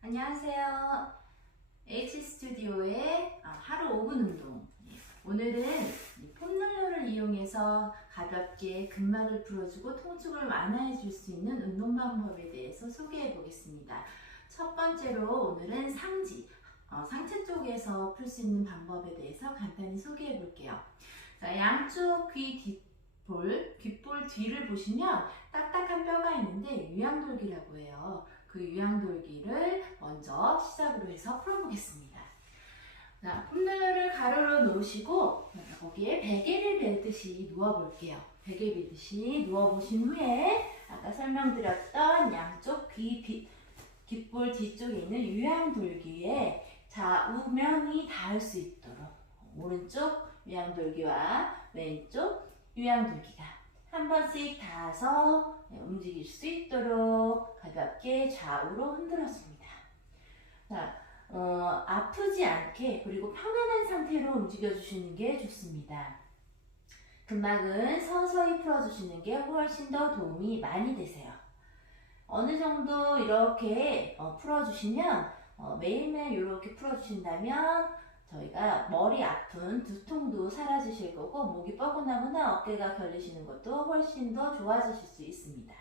안녕하세요. H스튜디오의 하루 5분 운동. 오늘은 폼롤러를 이용해서 가볍게 근막을 풀어주고 통증을 완화해 줄 수 있는 운동 방법에 대해서 소개해 보겠습니다. 첫 번째로 오늘은 상체 쪽에서 풀 수 있는 방법에 대해서 간단히 소개해 볼게요. 자, 양쪽 귓볼 뒤를 보시면 딱딱한 뼈가 있는데 유양돌기라고 해요. 그 유양돌기를 먼저 시작으로 해서 풀어보겠습니다. 자, 폼롤러를 가로로 놓으시고 거기에 베개를 베듯이 누워볼게요. 베개 베듯이 누워보신 후에 아까 설명드렸던 양쪽 귓볼 뒤쪽에 있는 유양돌기에 좌우면이 닿을 수 있도록 오른쪽 유양돌기와 왼쪽 유양돌기가 한 번씩 닿아서 움직일 수 있도록 가볍게 좌우로 흔들어줍니다. 자, 아프지 않게 그리고 편안한 상태로 움직여주시는 게 좋습니다. 근막은 서서히 풀어주시는 게 훨씬 더 도움이 많이 되세요. 어느 정도 이렇게 풀어주시면 매일매일 이렇게 풀어주신다면 저희가 머리 아픈 두통도 사라지실 거고 목이 뻐근하거나 어깨가 결리시는 것도 훨씬 더 좋아지실 수 있습니다.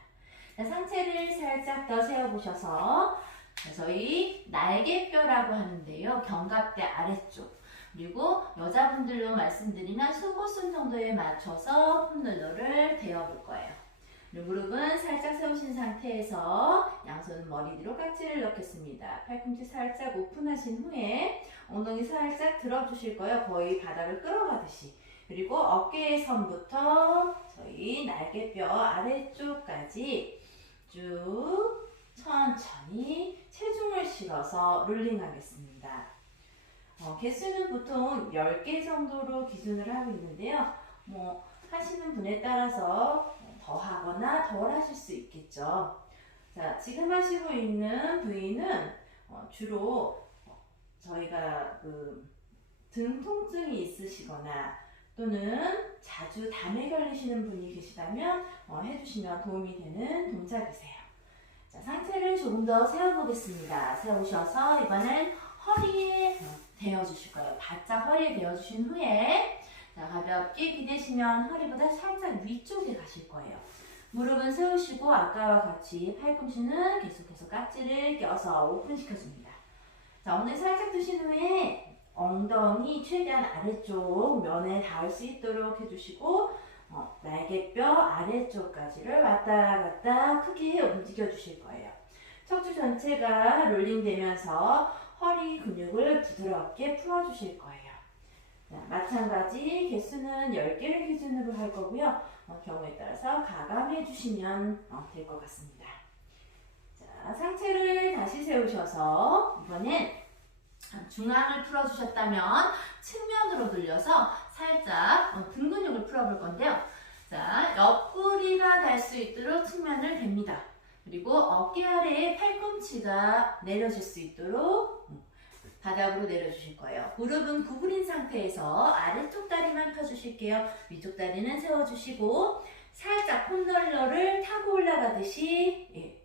자, 상체를 살짝 더 세워보셔서 저희 날개뼈라고 하는데요. 견갑대 아래쪽 그리고 여자분들로 말씀드리면 속옷선 정도에 맞춰서 폼롤러를 대어볼 거예요. 무릎은 살짝 세우신 상태에서 양손은 머리 뒤로 깍지를 넣겠습니다. 팔꿈치 살짝 오픈하신 후에 엉덩이 살짝 들어주실 거예요. 거의 바닥을 끌어가듯이. 그리고 어깨의 선부터 저희 날개뼈 아래쪽까지 쭉 천천히 체중을 실어서 롤링하겠습니다. 개수는 보통 10개 정도로 기준을 하고 있는데요. 하시는 분에 따라서 더 하거나 덜 하실 수 있겠죠. 자, 지금 하시고 있는 부위는 주로 저희가 등 통증이 있으시거나 또는 자주 담에 걸리시는 분이 계시다면 해주시면 도움이 되는 동작이세요. 자, 상체를 조금 더 세워보겠습니다. 세우셔서 이번엔 허리에 대어주실 거예요. 바짝 허리에 대어주신 후에 자, 가볍게 기대시면 허리보다 살짝 위쪽에 가실 거예요. 무릎은 세우시고 아까와 같이 팔꿈치는 계속해서 깍지를 껴서 오픈시켜줍니다. 자, 엉덩이 살짝 드신 후에 엉덩이 최대한 아래쪽 면에 닿을 수 있도록 해주시고 날개뼈 아래쪽까지를 왔다 갔다 크게 움직여 주실 거예요. 척추 전체가 롤링되면서 허리 근육을 부드럽게 풀어주실 거예요. 자, 마찬가지 개수는 10개를 기준으로 할 거고요. 경우에 따라서 가감해 주시면 될 것 같습니다. 자, 상체를 다시 세우셔서 이번엔 중앙을 풀어주셨다면 측면으로 돌려서 살짝 등 근육을 풀어볼 건데요. 자, 옆구리가 닿을 수 있도록 측면을 댑니다. 그리고 어깨 아래에 팔꿈치가 내려질 수 있도록 바닥으로 내려주실 거예요. 무릎은 구부린 상태에서 아래쪽 다리만 펴주실게요. 위쪽 다리는 세워주시고 살짝 폼롤러를 타고 올라가듯이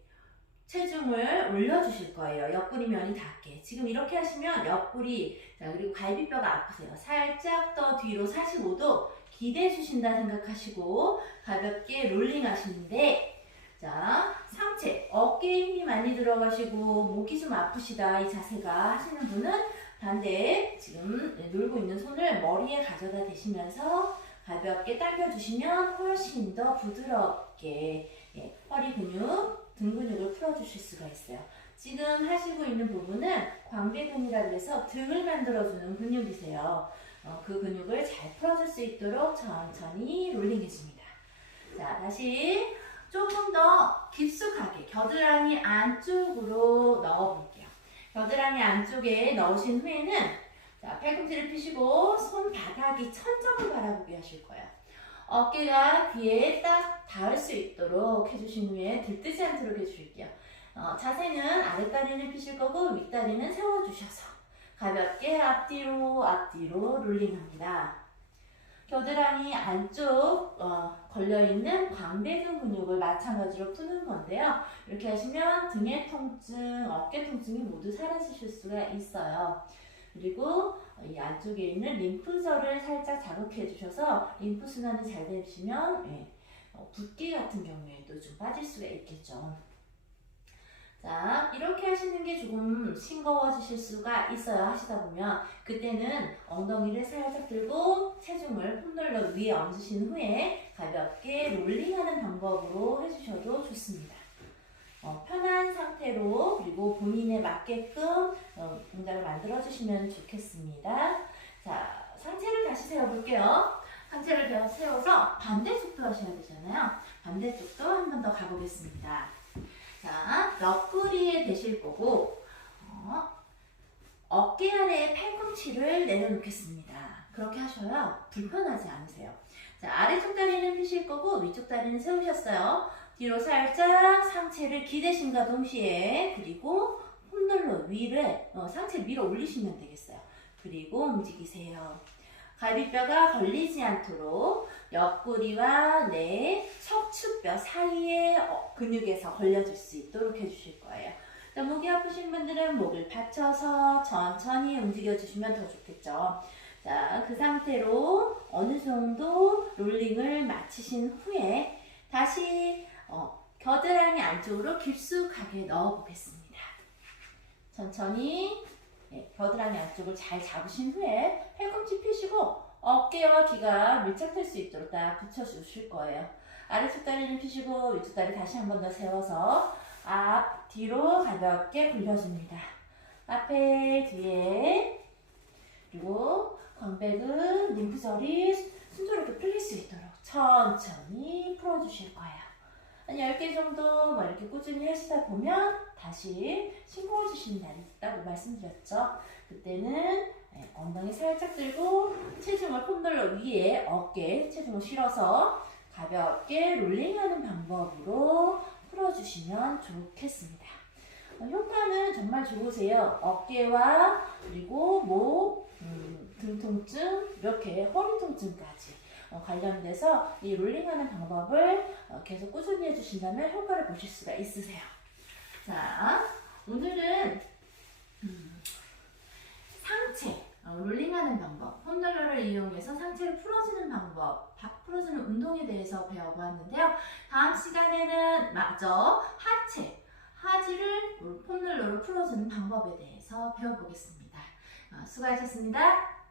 체중을 올려주실 거예요. 옆구리 면이 닿게. 지금 이렇게 하시면 옆구리, 자, 그리고 갈비뼈가 아프세요. 살짝 더 뒤로 45도 기대해 주신다 생각하시고 가볍게 롤링 하시는데 자, 상체, 어깨에 힘이 많이 들어가시고 목이 좀 아프시다 이 자세가 하시는 분은 반대에 지금 놀고 있는 손을 머리에 가져다 대시면서 가볍게 당겨주시면 훨씬 더 부드럽게 허리 근육, 등 근육을 풀어주실 수가 있어요. 지금 하시고 있는 부분은 광배근이라고 해서 등을 만들어주는 근육이세요. 그 근육을 잘 풀어줄 수 있도록 천천히 롤링 해줍니다. 자, 다시 조금 더 깊숙하게 겨드랑이 안쪽으로 넣어볼게요. 겨드랑이 안쪽에 넣으신 후에는 자, 팔꿈치를 펴시고 손바닥이 천장을 바라보게 하실 거예요. 어깨가 귀에 딱 닿을 수 있도록 해주신 후에 들뜨지 않도록 해줄게요. 자세는 아랫다리는 펴실 거고 윗다리는 세워주셔서 가볍게 앞뒤로 롤링합니다. 겨드랑이 안쪽 걸려있는 광대근 근육을 마찬가지로 푸는 건데요. 이렇게 하시면 등의 통증, 어깨 통증이 모두 사라지실 수가 있어요. 그리고 이 안쪽에 있는 림프절을 살짝 자극해 주셔서 림프 순환이 잘 되시면 붓기 같은 경우에도 좀 빠질 수가 있겠죠. 자, 이렇게 하시는 게 조금 싱거워지실 수가 있어요. 하시다 보면 그때는 엉덩이를 살짝 들고 체중을 폼롤러 위에 얹으신 후에 가볍게 롤링하는 방법으로 해주셔도 좋습니다. 편한 상태로 그리고 본인에 맞게끔 동작을 만들어 주시면 좋겠습니다. 자, 상체를 다시 세워볼게요. 상체를 세워서 반대쪽도 하셔야 되잖아요. 반대쪽도 한 번 더 가보겠습니다. 자, 옆구리에 대실 거고 어깨 아래에 팔꿈치를 내려놓겠습니다. 그렇게 하셔야 불편하지 않으세요. 자, 아래쪽 다리는 펴실 거고 위쪽 다리는 세우셨어요. 뒤로 살짝 상체를 기대심과 동시에 그리고 폼롤러 위를 상체를 밀어 올리시면 되겠어요. 그리고 움직이세요. 갈비뼈가 걸리지 않도록 옆구리와 내 척추뼈 사이에 근육에서 걸려줄 수 있도록 해주실 거예요. 자, 목이 아프신 분들은 목을 받쳐서 천천히 움직여주시면 더 좋겠죠. 자, 그 상태로 어느 정도 롤링을 마치신 후에 다시 겨드랑이 안쪽으로 깊숙하게 넣어보겠습니다. 천천히 겨드랑이 안쪽을 잘 잡으신 후에 팔꿈치 펴시고 어깨와 귀가 밀착될 수 있도록 딱 붙여주실 거예요. 아래쪽 다리는 펴시고 위쪽 다리 다시 한 번 더 세워서 앞, 뒤로 가볍게 굴려줍니다. 앞에, 뒤에 그리고 광배근, 림프절이 순조롭게 풀릴 수 있도록 천천히 풀어주실 거예요. 한 10개 정도 이렇게 꾸준히 하시다 보면 다시 싱거워지시는 날이 있다고 말씀드렸죠. 그때는 엉덩이 살짝 들고 체중을 폼롤러 위에 어깨에 체중을 실어서 가볍게 롤링하는 방법으로 풀어주시면 좋겠습니다. 효과는 정말 좋으세요. 어깨와 그리고 목, 등 통증, 이렇게 허리 통증까지 관련돼서 이 롤링하는 방법을 계속 꾸준히 해주신다면 효과를 보실 수가 있으세요. 자, 오늘은 상체 롤링하는 방법, 폼롤러를 이용해서 상체를 풀어주는 방법, 풀어주는 운동에 대해서 배워보았는데요. 다음 시간에는 마저 하지를 폼롤러로 풀어주는 방법에 대해서 배워보겠습니다. 수고하셨습니다.